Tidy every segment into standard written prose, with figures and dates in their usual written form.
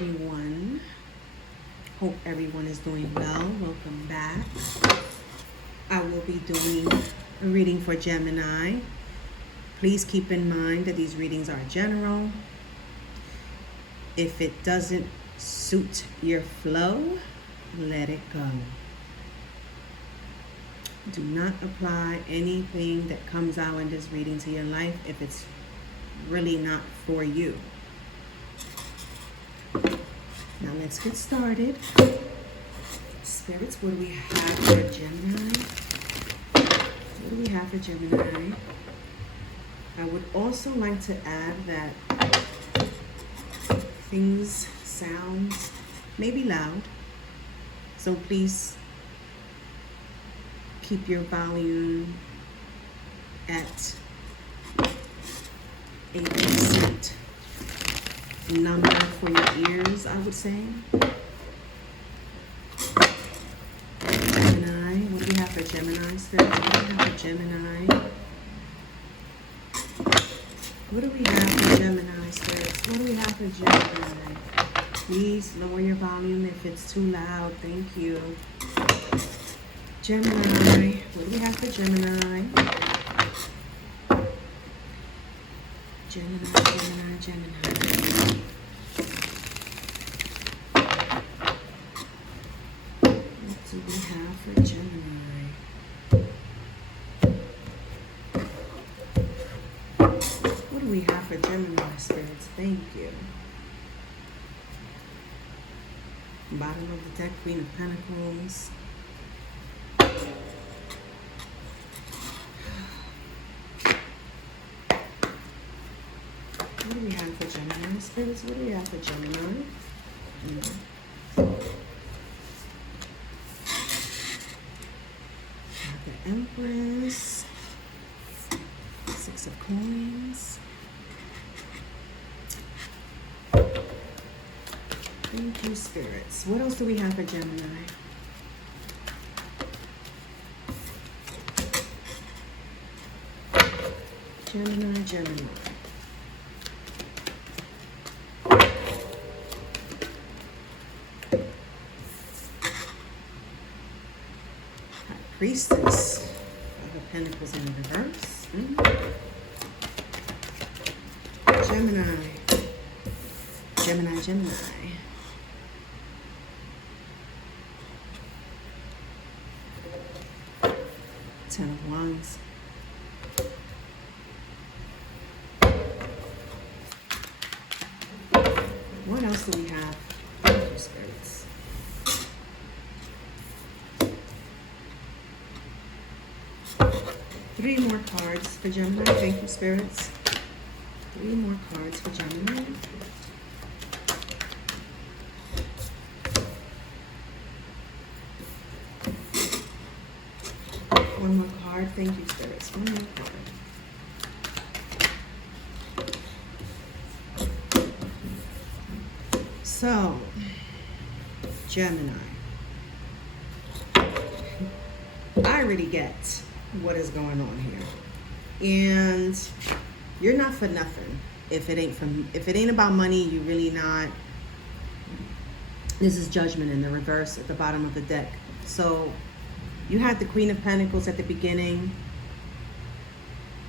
everyone. Hope everyone is doing well. Welcome back. I will be doing a reading for Gemini. Please keep in mind that these readings are general. If it doesn't suit your flow, let it go. Do not apply anything that comes out in this reading to your life if it's really not for you. Now let's get started. Spirits, what do we have for Gemini? What do we have for Gemini? I would also like to add that sounds may be loud, so please keep your volume at a decent number for your ears, I would say. Gemini, what do we have for Gemini, spirits? What do we have for Gemini? What do we have for Gemini, spirits? What do we have for Gemini? Please lower your volume if it's too loud. Thank you. Gemini, what do we have for Gemini? Gemini. What do we have for Gemini? What do we have for Gemini, spirits? Thank you. Bottom of the deck, Queen of Pentacles. What do we have for Gemini, spirits? What do we have for Gemini? Have the Empress. Six of Coins. Thank you, spirits. What else do we have for Gemini? Gemini. Priestess of the Pentacles in reverse. Gemini. Ten of Wands. What else do we have? Thank you, spirits. Three more cards for Gemini. Thank you, spirits. Three more cards for Gemini. One more card. Thank you, spirits. One more card. So, Gemini. I already get what is going on here, and you're not for nothing. If it ain't about money, you really not. This is Judgment in the reverse at the bottom of the deck. So you had the Queen of Pentacles at the beginning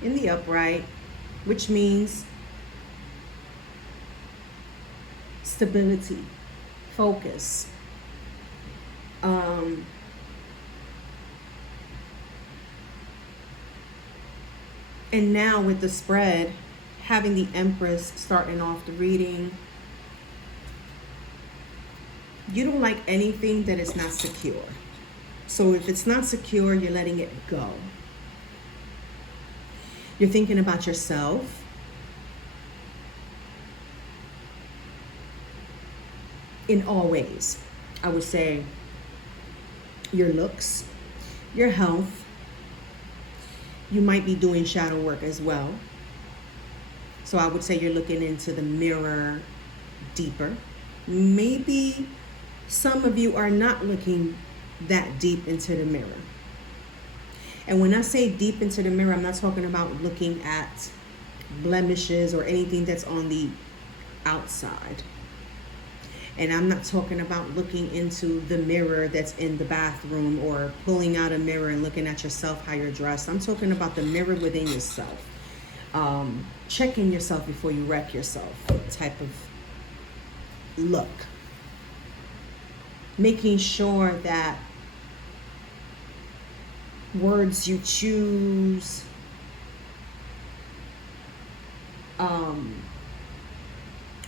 in the upright, which means stability, focus, and now with the spread, having the Empress starting off the reading, you don't like anything that is not secure. So if it's not secure, you're letting it go. You're thinking about yourself. In all ways. I would say your looks, your health. You might be doing shadow work as well. So I would say you're looking into the mirror deeper. Maybe some of you are not looking that deep into the mirror. And when I say deep into the mirror, I'm not talking about looking at blemishes or anything that's on the outside. And I'm not talking about looking into the mirror that's in the bathroom or pulling out a mirror and looking at yourself, how you're dressed. I'm talking about the mirror within yourself. Checking yourself before you wreck yourself type of look. Making sure that words you choose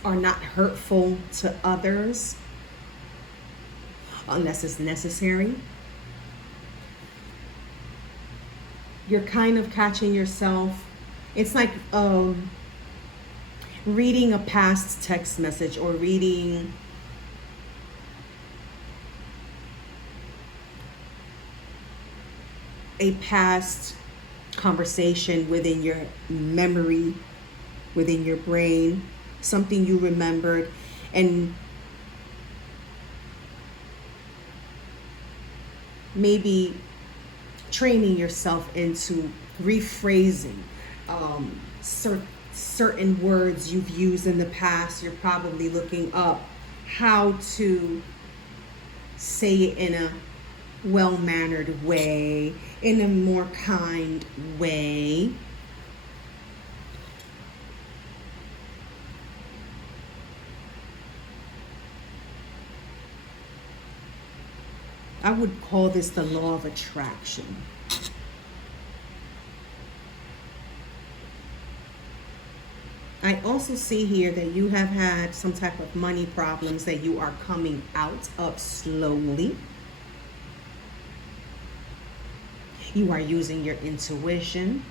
are not hurtful to others unless it's necessary. You're kind of catching yourself. It's like reading a past text message or reading a past conversation within your memory, within your brain, something you remembered, and maybe training yourself into rephrasing certain words you've used in the past. You're probably looking up how to say it in a well-mannered way, in a more kind way. I would call this the law of attraction. I also see here that you have had some type of money problems that you are coming out of slowly. You are using your intuition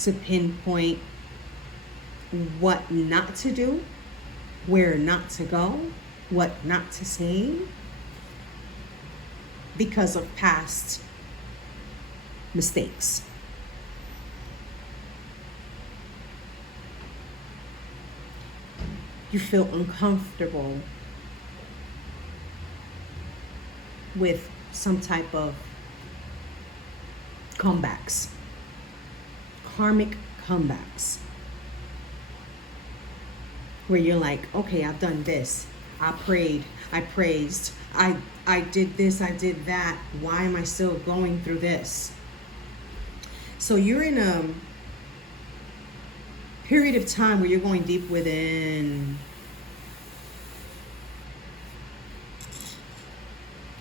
to pinpoint what not to do, where not to go, what not to say, because of past mistakes. You feel uncomfortable with some type of comebacks, karmic comebacks, where you're like, okay, I've done this, I prayed, I praised, I did this, I did that, why am I still going through this? So you're in a period of time where you're going deep within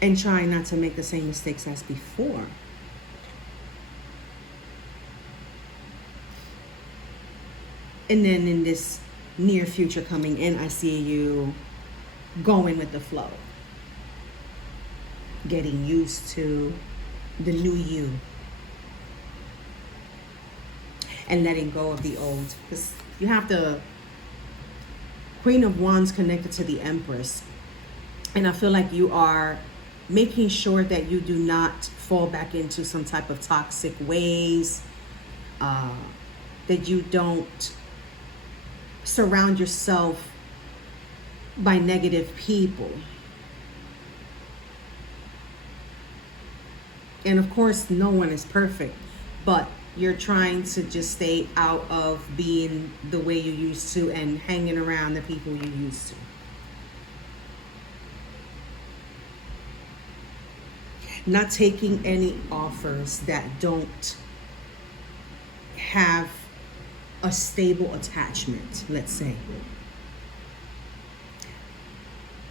and trying not to make the same mistakes as before. And then in this near future coming in, I see you going with the flow, getting used to the new you, and letting go of the old. Because you have the Queen of Wands connected to the Empress, and I feel like you are making sure that you do not fall back into some type of toxic ways, that you don't surround yourself by negative people. And of course, no one is perfect, but you're trying to just stay out of being the way you used to and hanging around the people you used to. Not taking any offers that don't have a stable attachment, let's say.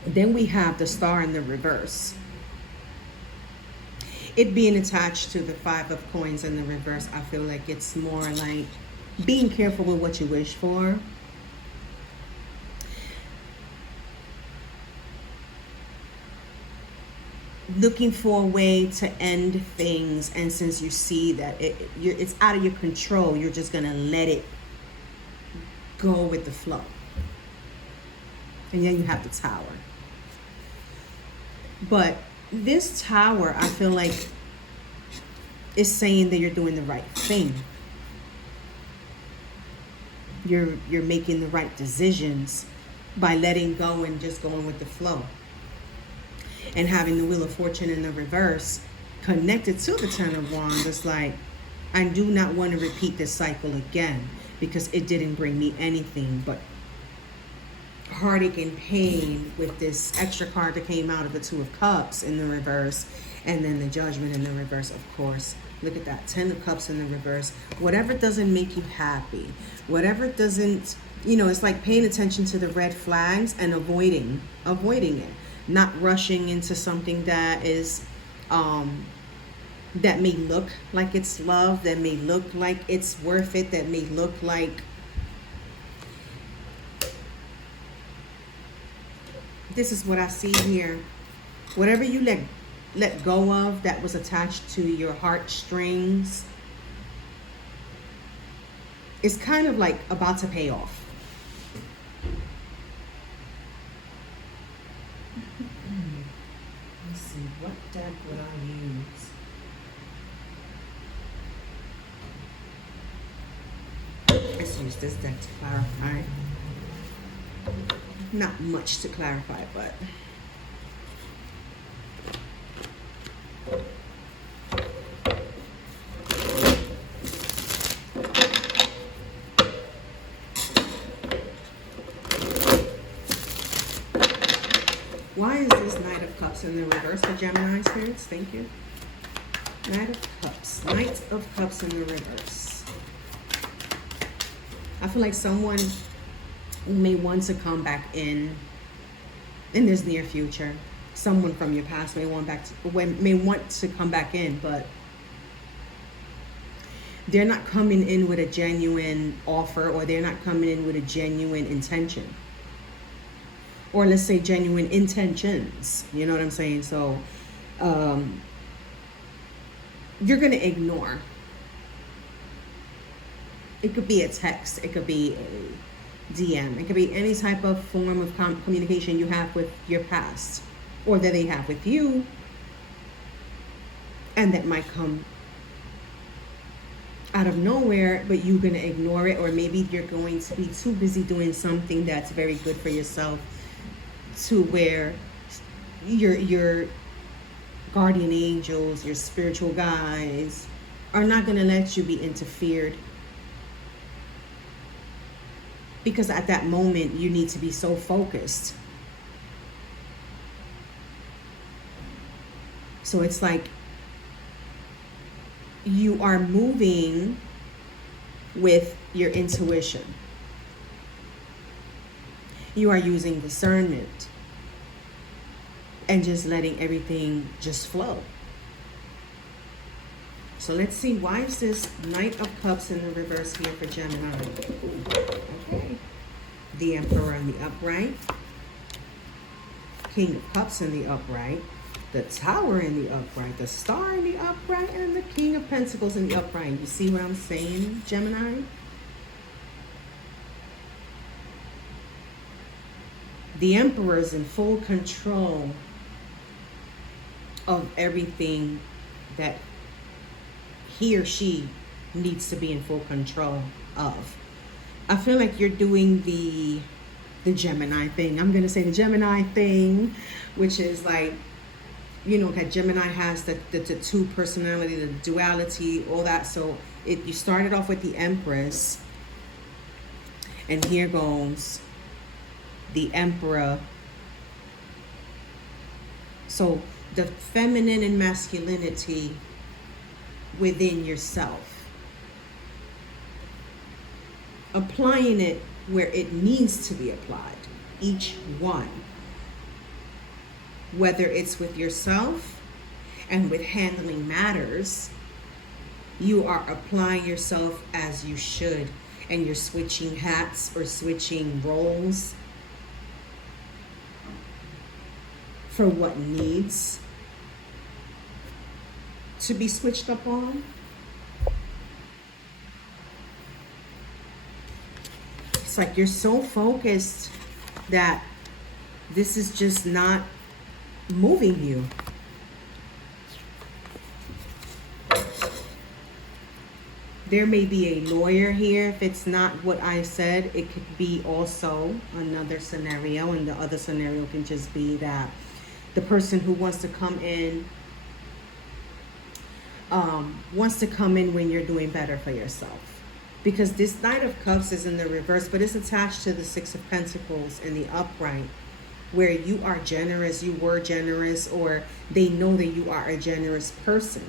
Then we have the Star in the reverse. It being attached to the Five of Coins in the reverse, I feel like it's more like being careful with what you wish for. Looking for a way to end things, and since you see that it's out of your control, you're just going to let it go with the flow. And then you have the Tower. But this Tower, I feel like, is saying that you're doing the right thing. You're making the right decisions by letting go and just going with the flow. And having the Wheel of Fortune in the reverse connected to the Ten of Wands, it's like, I do not want to repeat this cycle again, because it didn't bring me anything but heartache and pain with this extra card that came out of the Two of Cups in the reverse, and then the Judgment in the reverse, of course. Look at that, 10 of Cups in the reverse. Whatever doesn't make you happy, whatever doesn't, you know, it's like paying attention to the red flags and avoiding it. Not rushing into something that is, that may look like it's love, that may look like it's worth it, that may look like this is what I see here. Whatever you let go of that was attached to your heartstrings is kind of like about to pay off. Let's see, what deck would I use? Let's use this deck to clarify. Not much to clarify, but why is this Knight of Cups in the reverse for Gemini spirits? Thank you. Knight of Cups. Knight of Cups in the reverse. I feel like someone may want to come back in this near future. Someone from your past may want to come back in, but they're not coming in with a genuine offer, or they're not coming in with a genuine intention, or let's say genuine intentions. You know what I'm saying? So you're gonna ignore. It could be a text, it could be a DM, it could be any type of form of communication you have with your past, or that they have with you, and that might come out of nowhere, but you're going to ignore it, or maybe you're going to be too busy doing something that's very good for yourself, to where your guardian angels, your spiritual guides are not going to let you be interfered. Because at that moment, you need to be so focused. So it's like you are moving with your intuition. You are using discernment and just letting everything just flow. So let's see, why is this Knight of Cups in the reverse here for Gemini? Okay. The Emperor in the upright. King of Cups in the upright. The Tower in the upright. The Star in the upright. And the King of Pentacles in the upright. You see what I'm saying, Gemini? The Emperor is in full control of everything that he or she needs to be in full control of. I feel like you're doing the Gemini thing. I'm going to say the Gemini thing, which is like, you know, that Gemini has the two personality, the duality, all that. So you started off with the Empress, and here goes the Emperor. So the feminine and masculinity within yourself, applying it where it needs to be applied, each one, whether it's with yourself and with handling matters, you are applying yourself as you should, and you're switching hats or switching roles for what needs to be switched up on. It's like you're so focused that this is just not moving you. There may be a lawyer here. If it's not what I said, it could be also another scenario, and the other scenario can just be that the person who wants to come in when you're doing better for yourself. Because this Knight of Cups is in the reverse, but it's attached to the Six of Pentacles in the upright, where you are generous, you were generous, or they know that you are a generous person,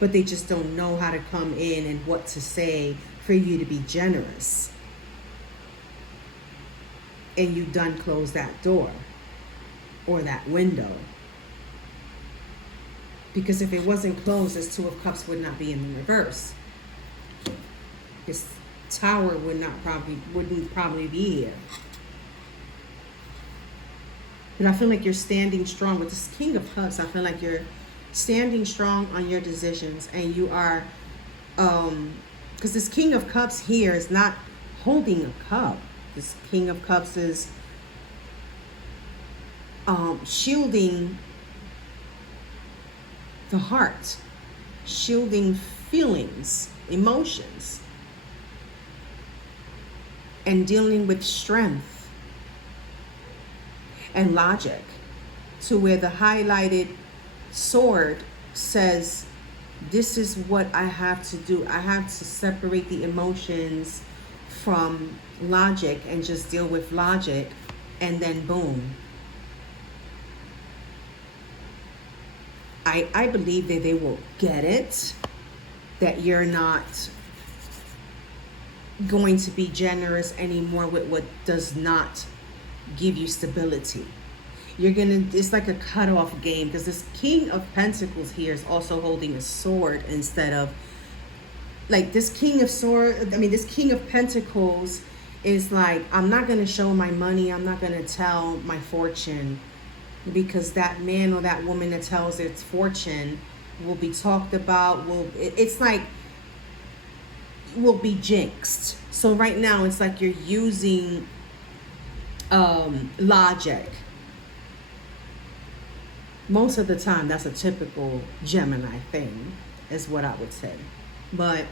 but they just don't know how to come in and what to say for you to be generous. And you done close that door or that window. Because if it wasn't closed, this Two of Cups would not be in the reverse. This Tower wouldn't probably be here. But I feel like you're standing strong with this King of Cups. I feel like you're standing strong on your decisions, and you are, because this King of Cups here is not holding a cup. This King of Cups is shielding the heart, shielding feelings, emotions, and dealing with strength and logic, to where the highlighted sword says, this is what I have to do. I have to separate the emotions from logic and just deal with logic, and then boom. I believe that they will get it, that you're not going to be generous anymore with what does not give you stability. It's like a cutoff game, because this King of Pentacles here is also holding a sword instead of, like, this King of Pentacles is like, I'm not going to show my money, I'm not going to tell my fortune, because that man or that woman that tells its fortune will be talked about, will be jinxed. So right now it's like you're using logic. Most of the time that's a typical Gemini thing, is what I would say. But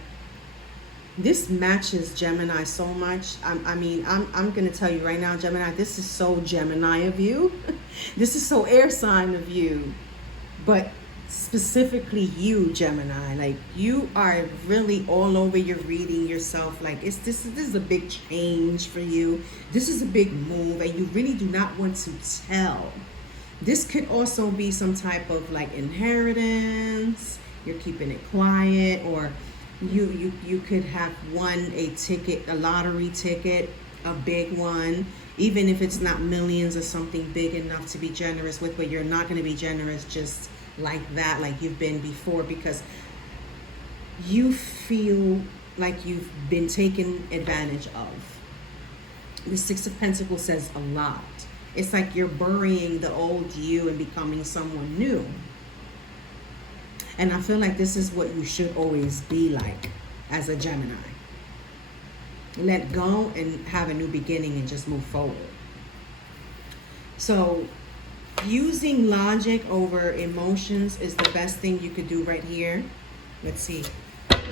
this matches Gemini so much. I'm going to tell you right now, Gemini, this is so Gemini of you. This is so air sign of you. But specifically you, Gemini, like, you are really all over your reading yourself. Like, this is a big change for you. This is a big move, and you really do not want to tell. This could also be some type of like inheritance. You're keeping it quiet, or you could have won a ticket, a lottery ticket, a big one, even if it's not millions or something big enough to be generous with, but you're not going to be generous just like that, like you've been before, because you feel like you've been taken advantage of. The Six of Pentacles says a lot. It's like you're burying the old you and becoming someone new. And I feel like this is what you should always be like as a Gemini. Let go and have a new beginning and just move forward. So using logic over emotions is the best thing you could do right here. Let's see.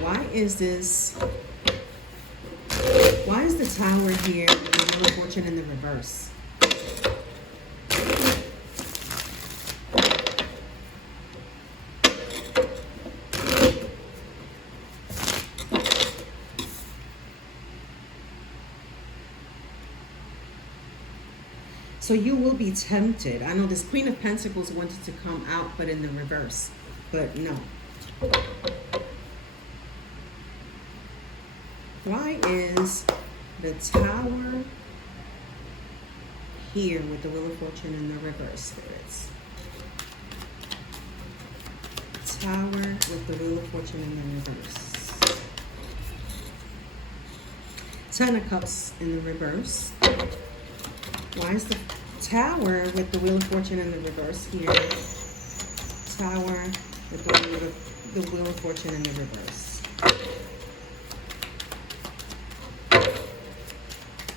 Why is the Tower here and the Wheel of Fortune in the reverse? So you will be tempted. I know this Queen of Pentacles wanted to come out, but in the reverse. But no. Why is the Tower here with the Wheel of Fortune in the reverse, spirits? Tower with the Wheel of Fortune in the reverse. Ten of Cups in the reverse. Why is the Tower with the Wheel of Fortune in the reverse here? Tower with the Wheel of Fortune in the reverse.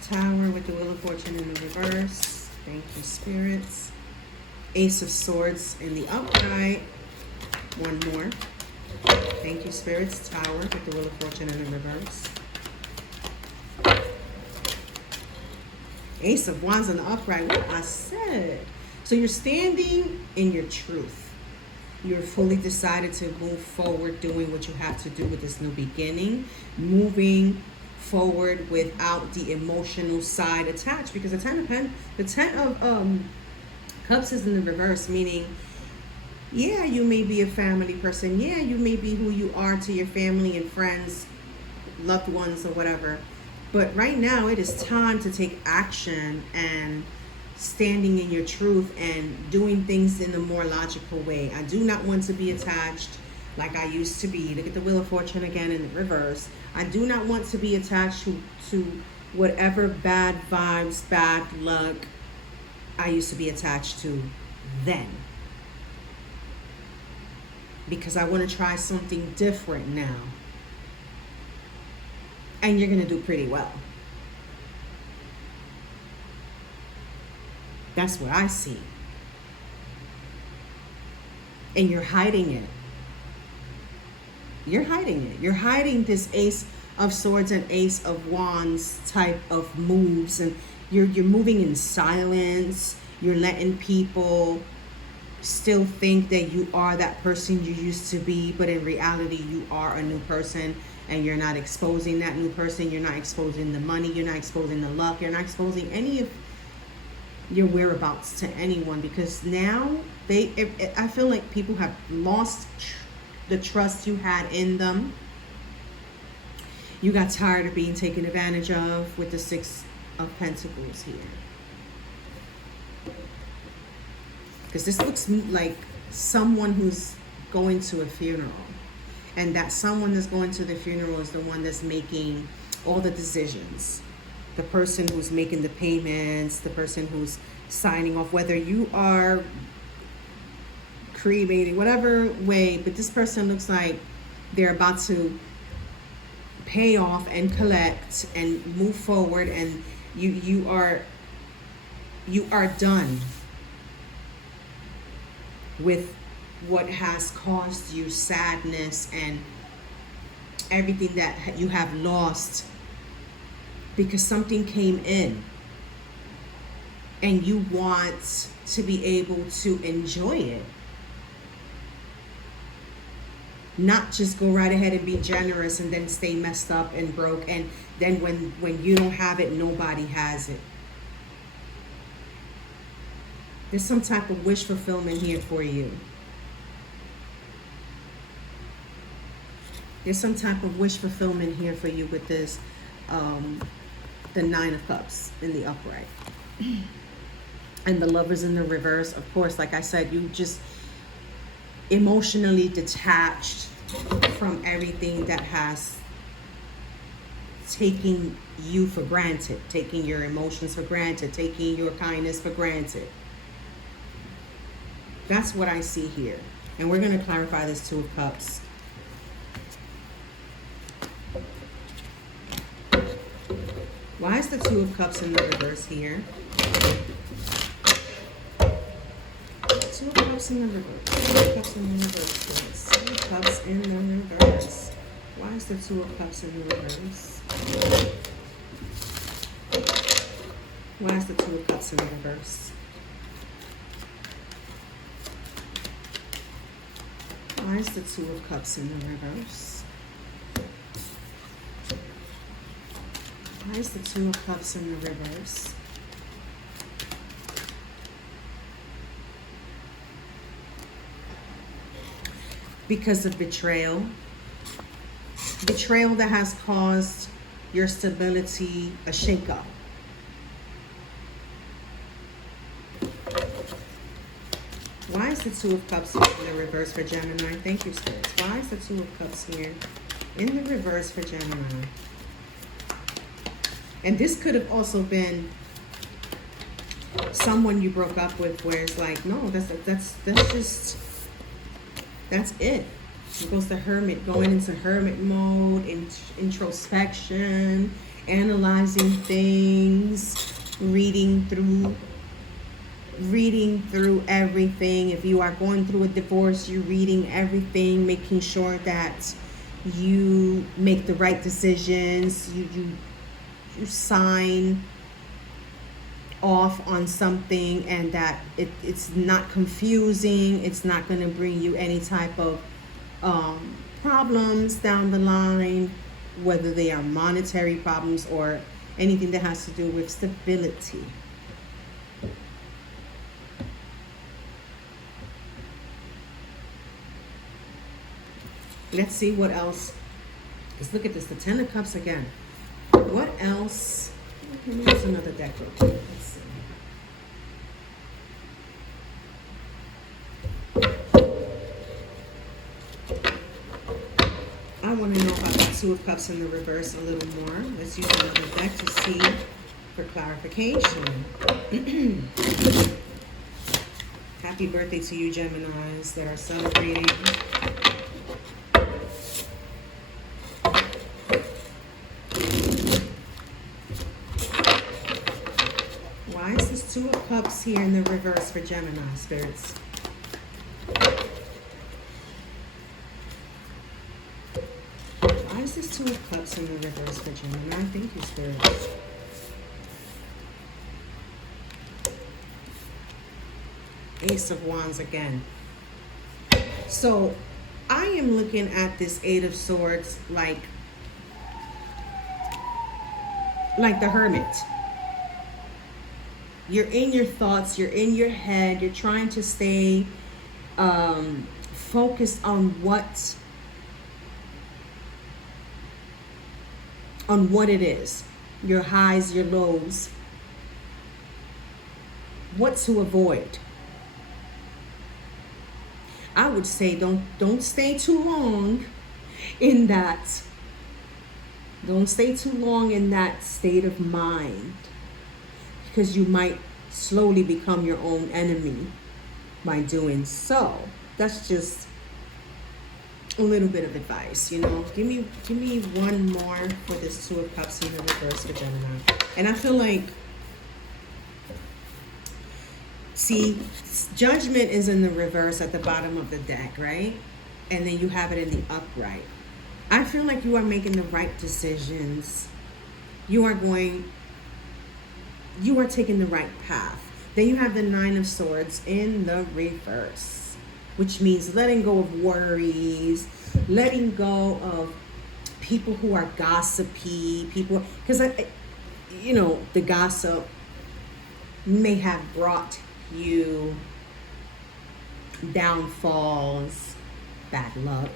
Tower with the Wheel of Fortune in the reverse. Thank you, spirits. Ace of Swords in the upright. One more. Thank you, spirits. Tower with the Wheel of Fortune in the reverse. Ace of Wands in the upright. What I said. So you're standing in your truth. You're fully decided to move forward, doing what you have to do with this new beginning, moving forward without the emotional side attached, because the ten of cups is in the reverse, meaning, yeah, you may be a family person, yeah, you may be who you are to your family and friends, loved ones, or whatever, but right now it is time to take action and standing in your truth and doing things in a more logical way. I do not want to be attached like I used to be. Look at the Wheel of Fortune again in the reverse. I do not want to be attached to whatever bad vibes, bad luck I used to be attached to then. Because I want to try something different now. And you're going to do pretty well. That's what I see. And you're hiding it. You're hiding it. You're hiding this Ace of Swords and Ace of Wands type of moves, and you're moving in silence. You're letting people still think that you are that person you used to be, but in reality you are a new person, and you're not exposing that new person. You're not exposing the money. You're not exposing the luck. You're not exposing any of your whereabouts to anyone, because now I feel like people have lost the trust you had in them. You got tired of being taken advantage of with the Six of Pentacles here. Because this looks like someone who's going to a funeral. And that someone that's going to the funeral is the one that's making all the decisions. The person who's making the payments, the person who's signing off, whether you are cremating, whatever way, but this person looks like they're about to pay off and collect and move forward, and you are done with what has caused you sadness and everything that you have lost, because something came in and you want to be able to enjoy it. Not just go right ahead and be generous and then stay messed up and broke, and then when you don't have it, nobody has it. There's some type of wish fulfillment here for you. There's some type of wish fulfillment here for you with this, the Nine of Cups in the upright. And the Lovers in the reverse. Of course, like I said, you just emotionally detached from everything that has taken you for granted, taking your emotions for granted, taking your kindness for granted. That's what I see here. And we're going to clarify this Two of Cups. Why is the Two of Cups in the reverse here? Two of Cups in the reverse. Two of Cups in the reverse. Two of Cups in the reverse. Why is the Two of Cups in the reverse? Why is the Two of Cups in the reverse? Why is the Two of Cups in the reverse? Why is the Two of Cups in the reverse? Because of betrayal. Betrayal that has caused your stability a shakeup. Why is the Two of Cups in the reverse for Gemini? Thank you, Spirits. Why is the Two of Cups here in the reverse for Gemini? And this could have also been someone you broke up with, where it's like, no, that's it. It goes to Hermit, going into Hermit mode, introspection, analyzing things, reading through everything. If you are going through a divorce, you're reading everything, making sure that you make the right decisions. You sign off on something, and that it's not confusing. It's not going to bring you any type of problems down the line. whether they are monetary problems or anything that has to do with stability. Let's see what else. Let's look at this, the Ten of Cups again. What else? Okay, there's another deck. Let's see. I want to know about the Two of Cups in the reverse a little more. Let's use another deck to see for clarification. Happy birthday to you, Geminis, that are celebrating. Why is this Two of Cups here in the reverse for Gemini, spirits? Why is this Two of Cups in the reverse for Gemini? Thank you, spirits. Ace of Wands again. So I am looking at this Eight of Swords like the Hermit. You're in your thoughts, you're in your head, you're trying to stay focused on what it is, your highs, your lows, what to avoid. I would say don't stay too long in that. Don't stay too long in that state of mind, because you might slowly become your own enemy by doing so. That's just a little bit of advice, you know. Give me one more for this Two of Cups in the reverse for Gemini. And I feel like, see, Judgment is in the reverse at the bottom of the deck, right? And then you have it in the upright. I feel like you are making the right decisions. You are taking the right path. Then you have the Nine of Swords in the reverse, which means letting go of worries, letting go of people who are gossipy, people, because the gossip may have brought you downfalls, bad luck,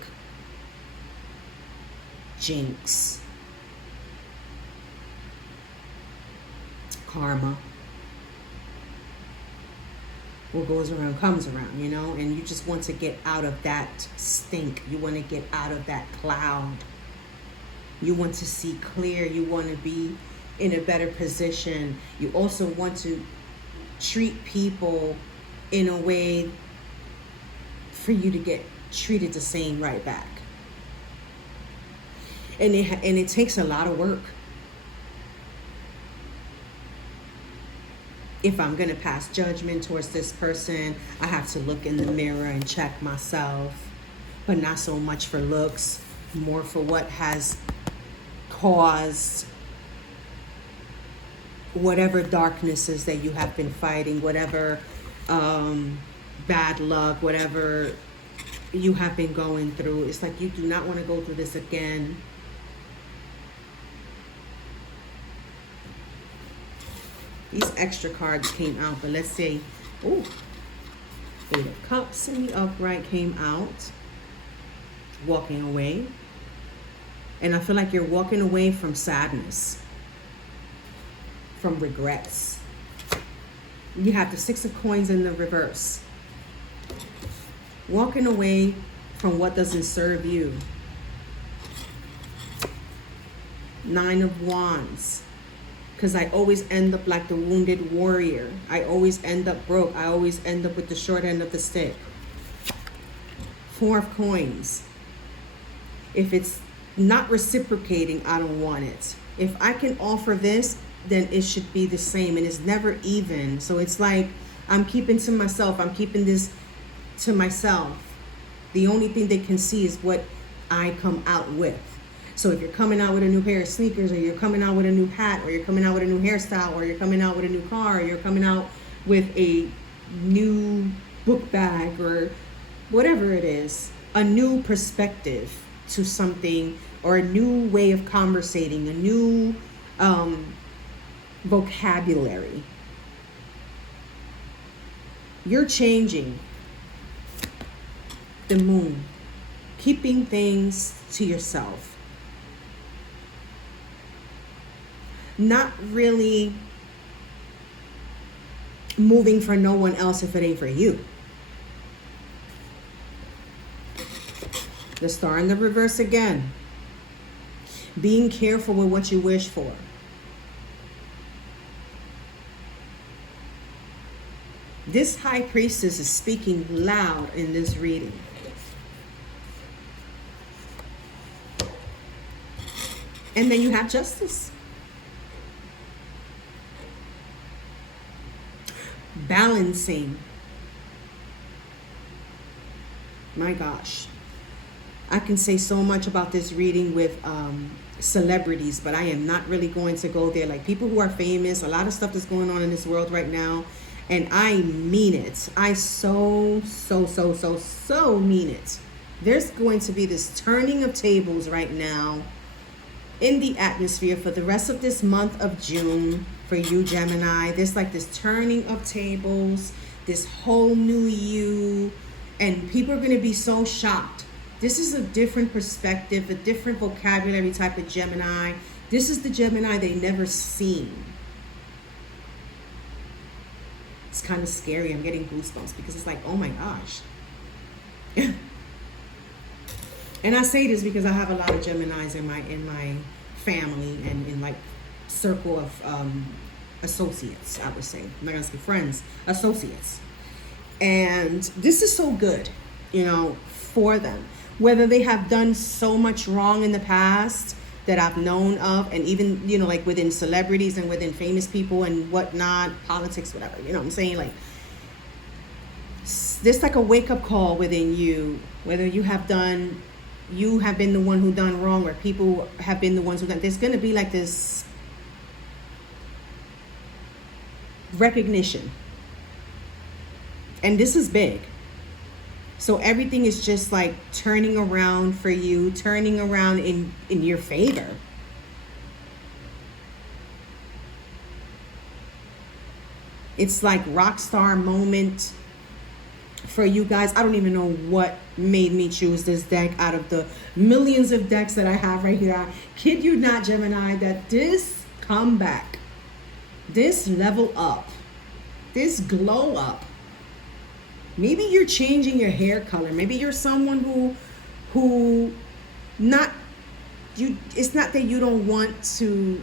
jinx, karma. What goes around comes around, you know, and you just want to get out of that stink. You want to get out of that cloud. You want to see clear. You want to be in a better position. You also want to treat people in a way for you to get treated the same right back. And it takes a lot of work. If I'm going to pass judgment towards this person, I have to look in the mirror and check myself, but not so much for looks, more for what has caused whatever darknesses that you have been fighting, whatever bad luck, whatever you have been going through. It's like you do not want to go through this again. These extra cards came out, but let's say, oh, Eight of Cups in the upright came out. Walking away. And I feel like you're walking away from sadness, from regrets. You have the Six of Coins in the reverse. Walking away from what doesn't serve you. Nine of Wands. Because I always end up like the wounded warrior. I always end up broke. I always end up with the short end of the stick. Four of Coins. If it's not reciprocating, I don't want it. If I can offer this, then it should be the same. And it's never even. So it's like I'm keeping to myself. I'm keeping this to myself. The only thing they can see is what I come out with. So if you're coming out with a new pair of sneakers, or you're coming out with a new hat, or you're coming out with a new hairstyle, or you're coming out with a new car, or you're coming out with a new book bag, or whatever it is, a new perspective, to something, or a new way of conversating, a new vocabulary. You're changing. The moon, keeping things to yourself, not really moving for no one else if it ain't for you. The star in the reverse again. Being careful with what you wish for. This high priestess is speaking loud in this reading. And then you have justice. Balancing. My gosh. I can say so much about this reading with celebrities, but I am not really going to go there. Like people who are famous, a lot of stuff that's going on in this world right now. And I mean it. I so mean it. There's going to be this turning of tables right now in the atmosphere for the rest of this month of June for you, Gemini. There's like this turning of tables, this whole new you, and people are going to be so shocked. This is a different perspective, a different vocabulary type of Gemini. This is the Gemini they never seen. It's kind of scary. I'm getting goosebumps because it's like, oh my gosh. And I say this because I have a lot of Geminis in my family and in like circle of associates, I would say. I'm not gonna say friends, associates. And this is so good, you know, for them. Whether they have done so much wrong in the past that I've known of, and even, you know, like within celebrities and within famous people and whatnot, politics, whatever, you know what I'm saying? Like, there's like a wake-up call within you, whether you have been the one who done wrong, or people have been the ones who done. There's going to be like this recognition. And this is big. So everything is just like turning around for you, turning around in your favor. It's like rock star moment for you guys. I don't even know what made me choose this deck out of the millions of decks that I have right here. I kid you not, Gemini, that this comeback, this level up, this glow up, maybe you're changing your hair color. Maybe you're someone who not you. It's not that you don't want to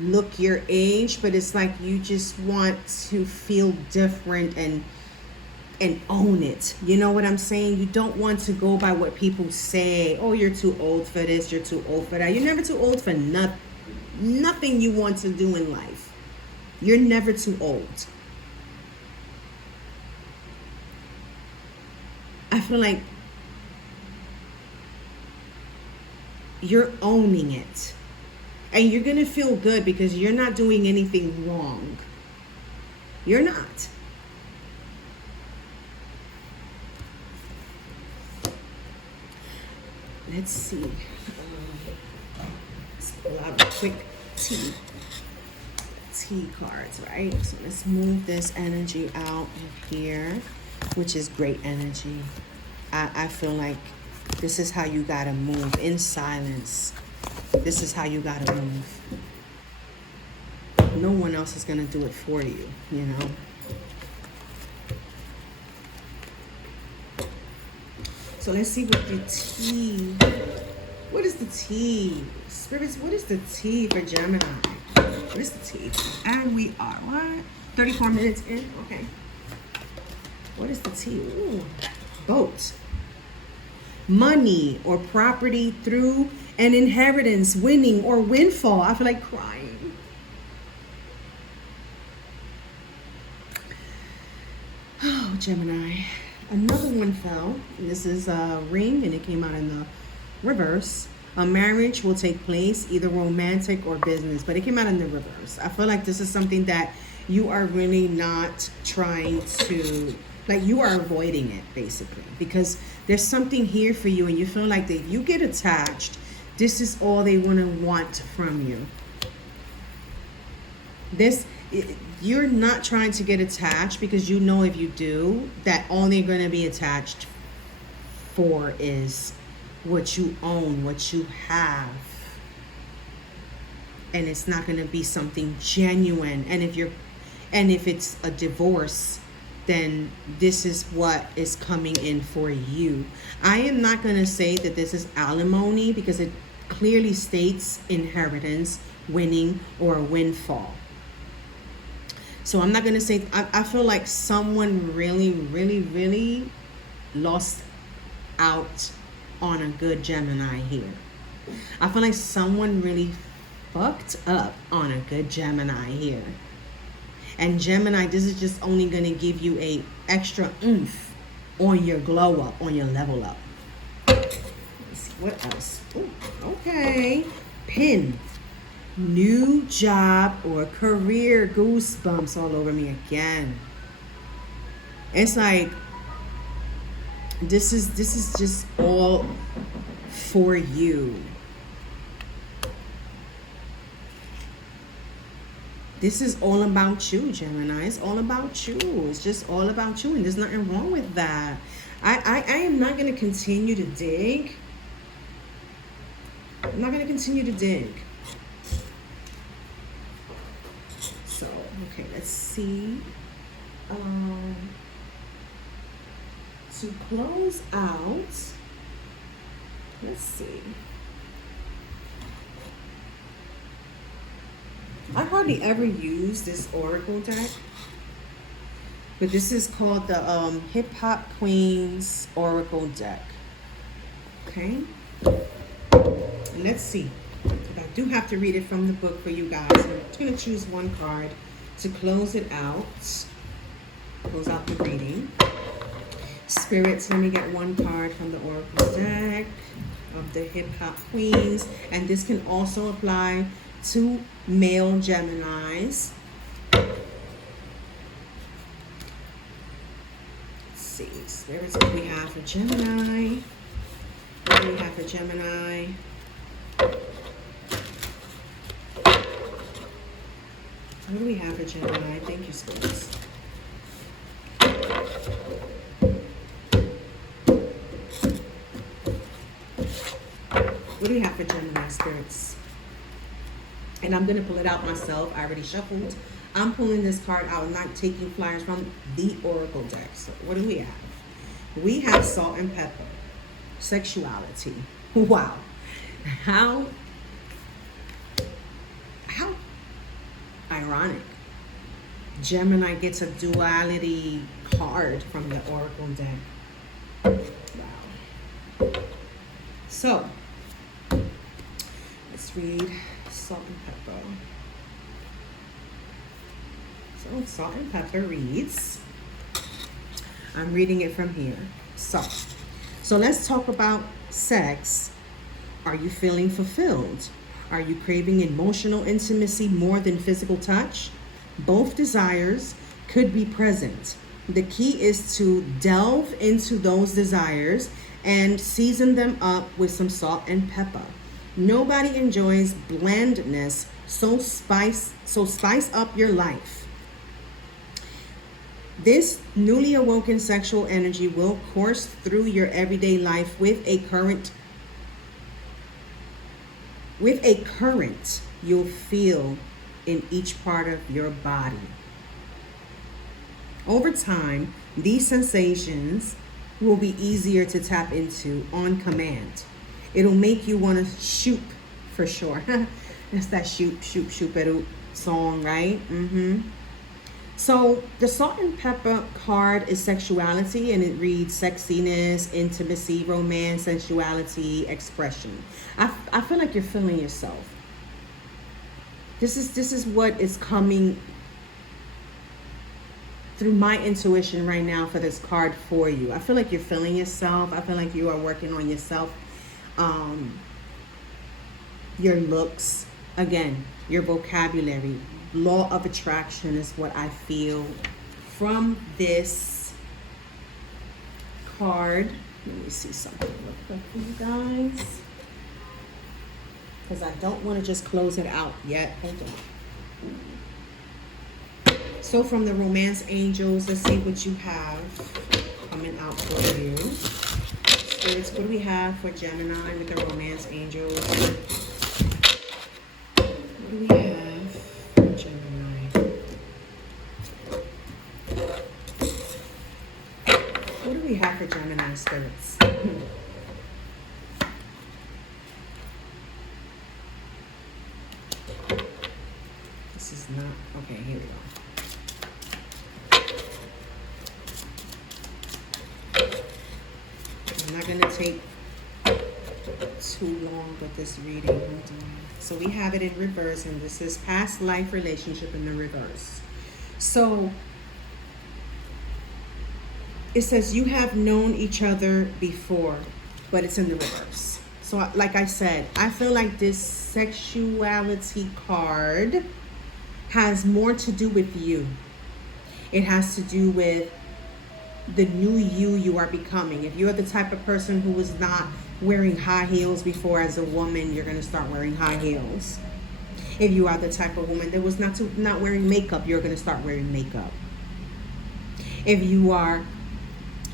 look your age, but it's like you just want to feel different and own it. You know what I'm saying? You don't want to go by what people say. Oh, you're too old for this. You're too old for that. You're never too old for nothing you want to do in life. You're never too old. I feel like you're owning it. And you're going to feel good because you're not doing anything wrong. You're not. Let's see. Let's pull out a quick T cards, right? So let's move this energy out of here, which is great energy. I feel like this is how you gotta move, in silence. This is how you gotta move. No one else is gonna do it for you, you know? So let's see what the T, what is the T? Spirits, what is the T for Gemini? What is the T? And we are, what? 34 minutes in? Okay. What is the T? Ooh, boat. Money or property through an inheritance, winning or windfall. I feel like crying. Oh, Gemini. Another one fell. This is a ring, and it came out in the reverse. A marriage will take place, either romantic or business, but it came out in the reverse. I feel like this is something that you are really not trying to, like, you are avoiding it, basically, because There's something here for you, and you feel like that if you get attached, this is all they want from you. You're not trying to get attached because you know if you do, that all they're going to be attached for is what you own, what you have. And it's not going to be something genuine. And if it's a divorce, then this is what is coming in for you. I am not going to say that this is alimony because it clearly states inheritance, winning, or a windfall. So I'm not going to say, I feel like someone really, really, really lost out on a good Gemini here. I feel like someone really fucked up on a good Gemini here. And Gemini, this is just only going to give you a extra oomph on your glow up, on your level up. Let's see, what else? Ooh, okay. Pin. New job or career. Goosebumps all over me again. It's like this is just all for you. This is all about you, Gemini. It's all about you. It's just all about you, and there's nothing wrong with that. I am not going to continue to dig. I'm not going to continue to dig. So, okay, let's see. To close out, let's see. I hardly ever use this Oracle deck, but this is called the Hip Hop Queens Oracle deck. Okay, and let's see. I do have to read it from the book for you guys. I'm just going to choose one card to close it out. Close out the reading. Spirits, let me get one card from the Oracle deck of the Hip Hop Queens. And this can also apply to male Geminis. Let's see. Spirits, what do we have for Gemini? What do we have for Gemini? What do we have for Gemini? Thank you, spirits. What do we have for Gemini, spirits? And I'm going to pull it out myself. I already shuffled. I'm pulling this card out. I'm not taking flyers from the Oracle deck. So what do we have? We have salt and pepper. Sexuality. Wow. How ironic. Gemini gets a duality card from the Oracle deck. Wow. So, let's read salt and pepper. So, salt and pepper reads, I'm reading it from here. So let's talk about sex. Are you feeling fulfilled? Are you craving emotional intimacy more than physical touch? Both desires could be present. The key is to delve into those desires and season them up with some salt and pepper. Nobody enjoys blandness, so spice up your life. This newly awoken sexual energy will course through your everyday life with a current you'll feel in each part of your body. Over time, these sensations will be easier to tap into on command. It'll make you want to shoot for sure. That's that shoot peru song, right? So the salt and pepper card is sexuality, and it reads sexiness, intimacy, romance, sensuality, expression. I feel like you're feeling yourself. This is what is coming through my intuition right now for this card for you. I feel like you're feeling yourself. I feel like you are working on yourself. Your looks, again, your vocabulary. Law of attraction is what I feel from this card. Let me see something real quick for you guys. Because I don't want to just close it out yet. Hold on. So from the romance angels, let's see what you have coming out for you. Spirits, what do we have for Gemini with the romance angels? What do we have for Gemini? What do we have for Gemini spirits? This is not, okay, here we go. I'm not going to take too long with this reading. Hold on. So we have it in reverse, and this is past life relationship in the reverse. So it says you have known each other before, but it's in the reverse. So like I said, I feel like this sexuality card has more to do with you. It has to do with the new you are becoming. If you're the type of person who was not wearing high heels before as a woman, you're going to start wearing high heels. If you are the type of woman that was not wearing makeup, you're going to start wearing makeup. If you are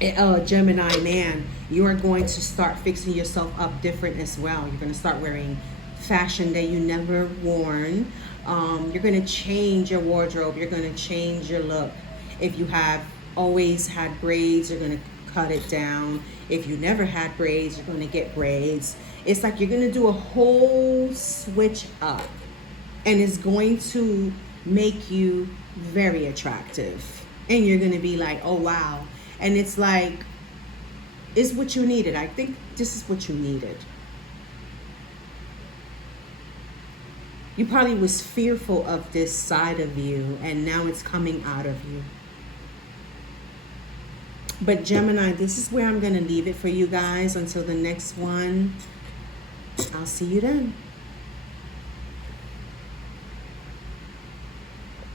a Gemini man, you are going to start fixing yourself up different as well. You're going to start wearing fashion that you never worn. You're going to change your wardrobe. You're going to change your look. If you have always had braids, you're going to cut it down. If you never had braids, you're going to get braids. It's like you're going to do a whole switch up, and it's going to make you very attractive, and you're going to be like, oh wow. And it's like, it's what you needed. I think this is what you needed. You probably was fearful of this side of you, and now it's coming out of you. But Gemini, this is where I'm going to leave it for you guys until the next one. I'll see you then.